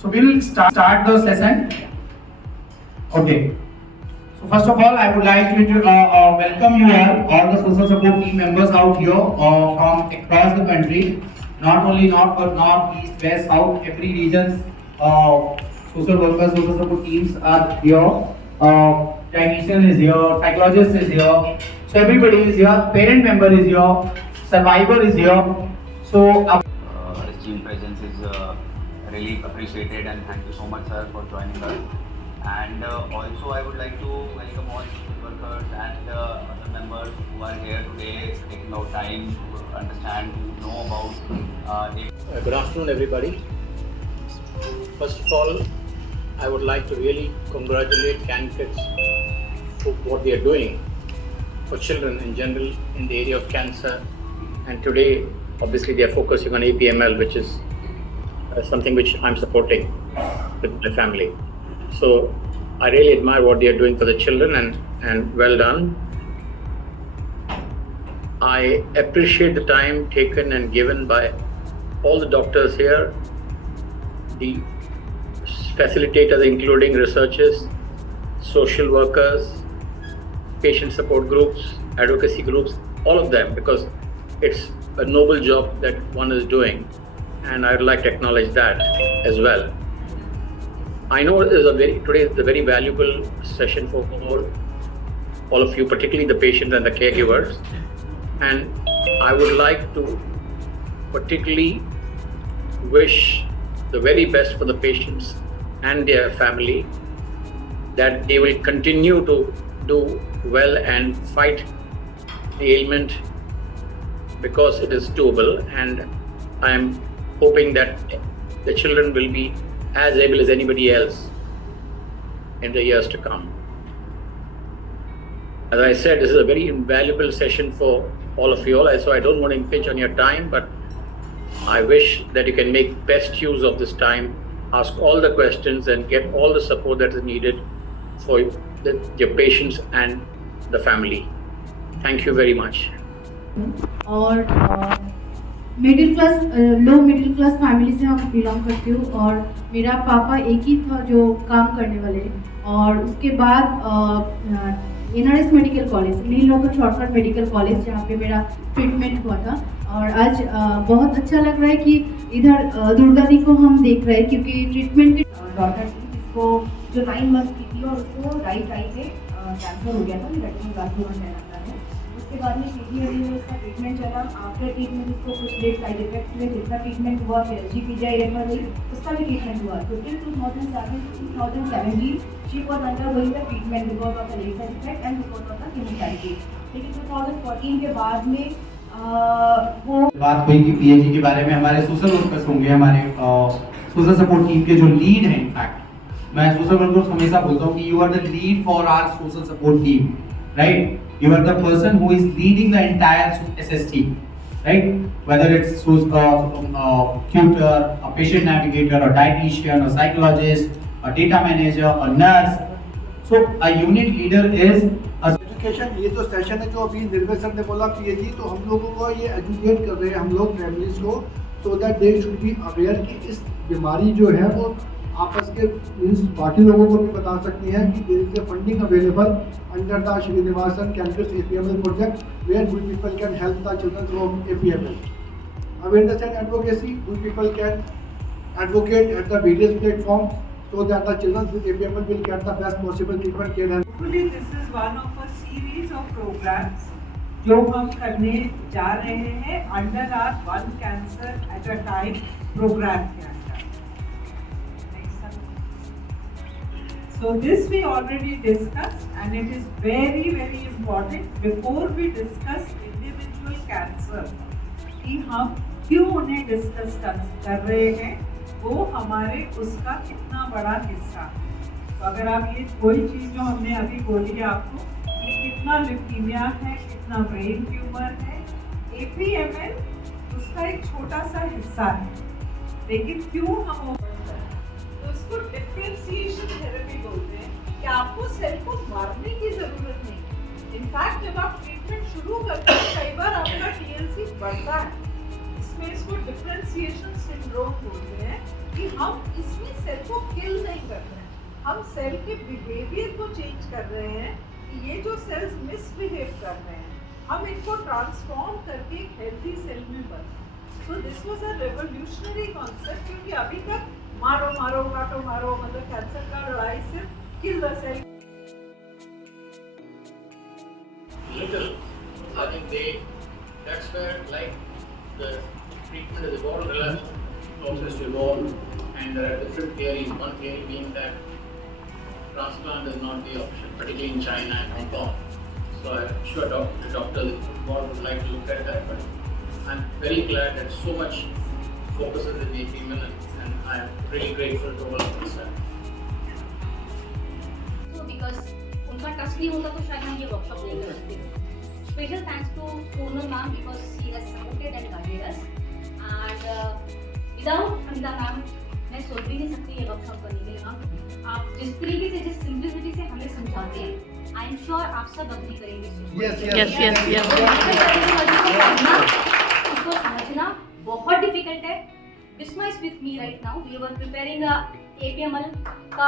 So we'll start the session. Okay. So first of all, I would like to welcome you all the social support team members out here from across the country, not only north but north, east, west, south, every regions. Social workers, social support teams are here. Technician is here, psychologist is here. So everybody is here. Parent member is here. Survivor is here. So. His team presence is really appreciated, and thank you so much, sir, for joining us. And also I would like to welcome all social workers and other members who are here today, taking out time to understand, to know about Good afternoon, everybody. First of all, I would like to really congratulate candidates for what they are doing for children in general in the area of cancer. And today, obviously, they are focusing on APML, which is something which I'm supporting with my family. So I really admire what they are doing for the children, and well done. I appreciate the time taken and given by all the doctors here, the facilitators including researchers, social workers, patient support groups, advocacy groups, all of them, because it's a noble job that one is doing, and I would like to acknowledge that as well. I know today is a very valuable session for all of you, particularly the patients and the caregivers. And I would like to particularly wish the very best for the patients and their family, that they will continue to do well and fight the ailment, because it is doable, and I am hoping that the children will be as able as anybody else in the years to come. As I said, this is a very invaluable session for all of you all, so I don't want to impinge on your time, but I wish that you can make best use of this time, ask all the questions and get all the support that is needed for your patients and the family. Thank you very much. और middle class low middle class family से हम belong करती हूँ, और मेरा पापा एक ही था जो काम करने वाले, और उसके बाद NRS मेडिकल कॉलेज, इन्हीं लोगों का शॉर्टकट मेडिकल कॉलेज, जहाँ पे मेरा ट्रीटमेंट हुआ था। और आज बहुत अच्छा लग रहा है कि इधर दुर्गा दी को हम देख रहे हैं, क्योंकि ट्रीटमेंट की डॉटर थी जिसको जो 9 मंथ की थी, और उसको राइट आई पे कैंसर हो गया था, रेटिनल ग्लाइकोमा कहलाता है। उसके बाद में सीधीएडी में उसका ट्रीटमेंट चला। आफ्टर ट्रीटमेंट उसको कुछ लेट साइड इफेक्ट हुए, जितना ट्रीटमेंट हुआ PGI रेफर हुई, उसका भी ट्रीटमेंट हुआ। तो till 2017 she was under the treatment because of the late side effect and because of the chemotherapy. लेकिन 2014 के बाद में वो बात हुई कि PHG के बारे में हमारे सोशल वर्कर्स होंगे, हमारे सोशल सपोर्ट टीम के जो लीड हैं। इनफैक्ट मैं सोशल वर्कर्स हमेशा बोलता हूँ कि you are the lead for our social support team, right? You are the person who is leading the entire SST, right? Whether it's tutor, a patient navigator, a dietitian, a psychologist, a data manager, a nurse. So a unit leader is a education. ये तो session है जो अभी निर्भय sir ने बोला PhD, तो हम लोगों को ये एजुकेट कर रहे हैं हम लोग फैमिलीज को, so that they should be aware कि इस बीमारी जो है वो आपस के मीन्स बाकी लोगों को भी बता सकती हैं कि there is funding available under the Srinivasan campus APML project, where we people can help the children from APML। Awareness and advocacy, we people can advocate at the various platform so that the children with APML will get the best possible treatment care. And hopefully this is one of a series of programs जो हम करने जा रहे हैं under our One Cancer at a Time program के अंदर। So this we already discussed, and it is very very important before we discuss individual cancer कि हम क्यों उन्हें डिस्कस कर रहे हैं, वो हमारे उसका कितना बड़ा हिस्सा है। तो अगर आप ये कोई चीज़ जो हमने अभी बोली है आपको, ये कितना ल्यूकीमिया है, कितना ब्रेन ट्यूमर है, APML उसका एक छोटा सा हिस्सा है, लेकिन क्यों हम तो उसको डिफरेंशिएशन थेरेपी बोलते हैं कि आपको सेल को मारने की ज़रूरत नहीं। इनफैक्ट जब आप ट्रीटमेंट शुरू करते हैं कई बार आपका TLC बढ़ता है। में इसको डिफरेंशिएशन सिंड्रोम बोलते हैं कि हम इसमें सेल को किल नहीं कर रहे हैं, हम सेल के बिहेवियर को चेंज कर रहे हैं कि ये जो सेल्स मिसबिहेव कर रहे हैं हम इनको ट्रांसफॉर्म करके एक हेल्थी सेल में बदलें। So this was a revolutionary concept, क्योंकि अभी तक मारो मारो काटो मारो, मतलब कैंसर का लड़ाई सिर्फ kill the cell. Little, I think that's where like the treatment has evolved, the process to evolve, and there are different theories. One theory being that transplant is not the option, particularly in China and Hong Kong. So I'm sure the doctors involved would like to look at that, but I'm very glad that so much focus is in APML, and I'm really grateful to all of this. So because उनका trust नहीं होता तो शायद हम ये workshop नहीं कर सकते। Special thanks to Poonam ma'am because she has supported and guided us, and without Anita ma'am मैं सोच भी नहीं सकती ये वर्कशॉप करने के लिए। मैम आप जिस तरीके से, जिस सिंपलिसिटी से हमें समझाते हैं, आई एम श्योर आप सब अग्री करेंगे। यस उसको समझना बहुत डिफिकल्ट है। Bisma is with me right now, we were preparing APML का